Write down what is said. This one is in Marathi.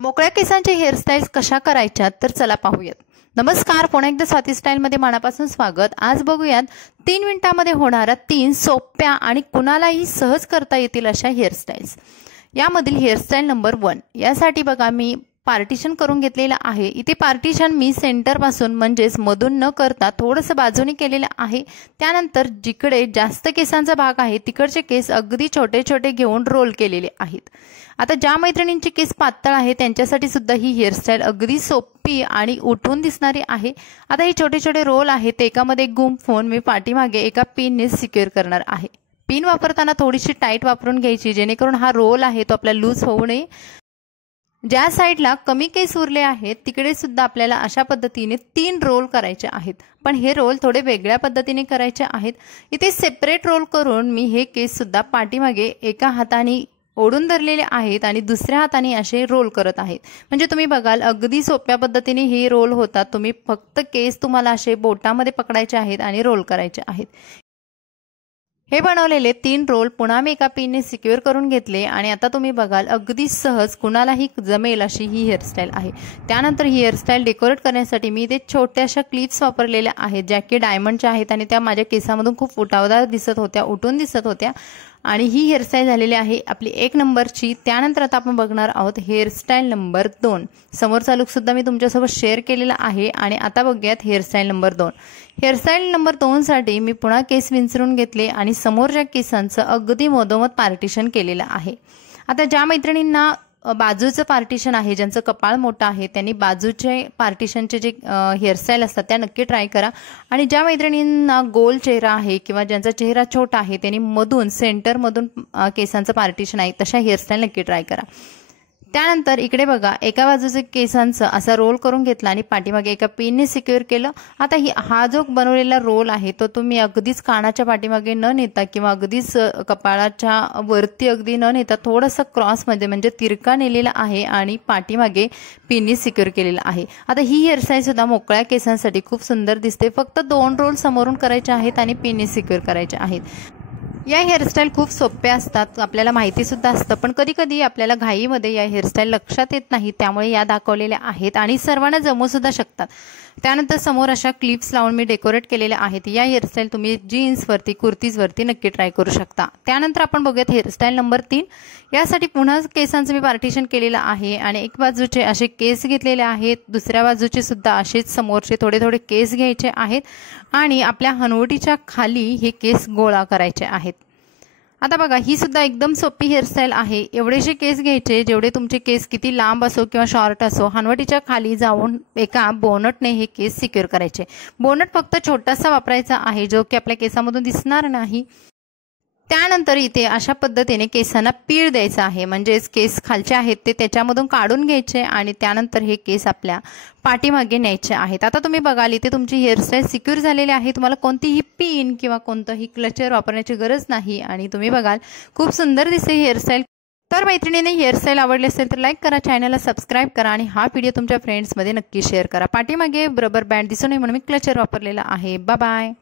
मोकळ्या केसांचे हेअरस्टाईल्स कशा करायच्या तर चला पाहूयात। नमस्कार, पुन्हा एकदा स्वाती स्टाईल मध्ये मनापासून स्वागत। आज बघूयात 3 मिनिटांमध्ये होणाऱ्या 3 सोप्या आणि कुणालाही सहज करता येतील अशा हेअरस्टाईल्स। यामधील हेअरस्टाईल नंबर 1 यासाठी बघा मी पार्टिशन करून घेतलेला आहे। इथे पार्टिशन मी सेंटर पासून म्हणजेच मधून न करता थोडंसं बाजूने केलेलं आहे। त्यानंतर जिकडे जास्त केसांचा भाग आहे तिकडचे केस अगदी छोटे छोटे घेऊन रोल केलेले आहेत। आता ज्या मैत्रिणींचे केस पातळ आहे त्यांच्यासाठी सुद्धा ही हेअरस्टाईल अगदी सोपी आणि उठून दिसणारी आहे। आता हे छोटे छोटे रोल आहेत, एकामध्ये गुंफून मी पाठीमागे एका पिनने सिक्युअर करणार आहे। पिन वापरताना थोडीशी टाईट वापरून घ्यायची जेणेकरून हा रोल आहे तो आपला लूज होऊ नये। ज्या साइडला कमी केस उरले आहेत तिकडे सुद्धा आपल्याला अशा पद्धतीने 3 रोल करायचे आहेत, पण हे रोल थोडे वेगळ्या पद्धतीने करायचे आहेत। इथे सेपरेट रोल करून मी हे केस सुद्धा पाठीमागे एका हाताने ओढून धरलेले आहेत आणि दुसऱ्या हाताने असे रोल करत आहेत। म्हणजे तुम्ही बघाल अगदी सोप्या पद्धतीने हे रोल होतात। तुम्ही फक्त केस तुम्हाला असे बोटामध्ये पकडायचे आहेत आणि रोल करायचे आहेत। हे बनवलेले 3 रोल पुन्हा मी एका पिनने सिक्युअर करून घेतले आणि आता तुम्ही बघाल अगदी सहज कुणालाही जमेल अशी ही हेअरस्टाईल आहे। त्यानंतर ही हेअरस्टाईल डेकोरेट करण्यासाठी मी इथे छोट्याशा क्लिप्स वापरलेल्या आहेत ज्या की डायमंडच्या आहेत आणि त्या माझ्या केसामधून खूप उठावदार दिसत होत्या, उठून दिसत होत्या आणि ही हेअरस्टाईल झालेली आहे आपली 1 नंबरची। त्यानंतर आता आपण बघणार आहोत हेअरस्टाईल नंबर 2। समोरचा लुक सुद्धा मी तुमच्यासोबत शेअर केलेला आहे आणि आता बघूयात हेअरस्टाईल नंबर 2। हेअरस्टाईल नंबर 2 साठी मी पुन्हा केस विंचरून घेतले आणि समोरच्या केसांचं अगदी मधोमध पार्टिशन केलेलं आहे। आता ज्या मैत्रिणींना बाजूचं पार्टिशन आहे, ज्यांचं कपाळ मोठं आहे, त्यांनी बाजूचे पार्टिशनचे जे हेअरस्टाईल असतात त्या नक्की ट्राय करा। आणि ज्या मैत्रिणींना गोल चेहरा आहे किंवा ज्यांचा चेहरा छोटा आहे त्यांनी मधून सेंटरमधून केसांचं पार्टिशन आहे तशा हेअरस्टाईल नक्की ट्राय करा। त्यानंतर इकडे बघा एका बाजूचे केसांचं असा रोल करून घेतला आणि पाठीमागे एका पिनने सिक्युअर केलं। आता हा जो बनवलेला रोल आहे तो तुम्ही अगदीच कानाच्या पाठीमागे न नेता किंवा अगदीच कपाळाच्या वरती अगदी न नेता थोडंसं क्रॉसमध्ये म्हणजे तिरका नेलेला आहे आणि पाठीमागे पिनने सिक्युअर केलेला आहे। आता ही हेअरस्टाईल सुद्धा मोकळ्या केसांसाठी खूप सुंदर दिसते। फक्त 2 रोल समोरून करायचे आहेत आणि पिनने सिक्युअर करायचे आहेत। या हेअरस्टाईल खूप सोप्या असतात, आपल्याला माहिती सुद्धा असतं, पण कधी कधी आपल्याला घाईमध्ये या हेअरस्टाईल लक्षात येत नाही, त्यामुळे या दाखवलेल्या आहेत आणि सर्वांना जमू सुद्धा शकतात। त्यानंतर समोर अशा क्लिप्स लावून मी डेकोरेट केलेल्या आहेत। या हेअरस्टाईल तुम्ही जीन्सवरती कुर्तीजवरती नक्की ट्राय करू शकता। त्यानंतर आपण बघूयात हेअरस्टाईल नंबर 3। यासाठी पुन्हा केसांचं मी पार्टिशन केलेलं आहे आणि एक बाजूचे असे केस घेतलेले आहेत, दुसऱ्या बाजूचे सुद्धा असेच समोरचे थोडे थोडे केस घ्यायचे आहेत आणि आपल्या हनवटीच्या खाली हे केस गोळा करायचे आहेत। आता बघा ही सुद्धा एकदम सोपी हेअरस्टाईल आहे। एवढेसे केस घ्यायचे जेवढे तुमचे केस किती लांब असो किंवा शॉर्ट असो, हनवटीच्या खाली जाऊन एका बोनटने हे केस सिक्युअर करायचे। बोनट फक्त छोटासा वापरायचा आहे जो की आपल्या केसामधून दिसणार नाही। त्यानंतर इथे अशा पद्धतीने केसांना पीळ द्यायचा आहे, म्हणजेच केस खालचे आहेत ते त्याच्यामधून काढून घ्यायचे आणि त्यानंतर हे केस आपल्या पाठीमागे न्यायचे आहेत। आता तुम्ही बघाल इथे तुमची हेअरस्टाईल सिक्युअर झालेली आहे, तुम्हाला कोणतीही पिन किंवा कोणतंही क्लचर वापरण्याची गरज नाही आणि तुम्ही बघाल खूप सुंदर दिसते हेअरस्टाईल। तर मैत्रिणींनी हेअरस्टाईल आवडली असेल तर लाईक करा, चॅनलला सबस्क्राईब करा आणि हा व्हिडिओ तुमच्या फ्रेंड्समध्ये नक्की शेअर करा। पाठीमागे रबर बँड दिसू नये म्हणून मी क्लचर वापरलेला आहे। Bye bye.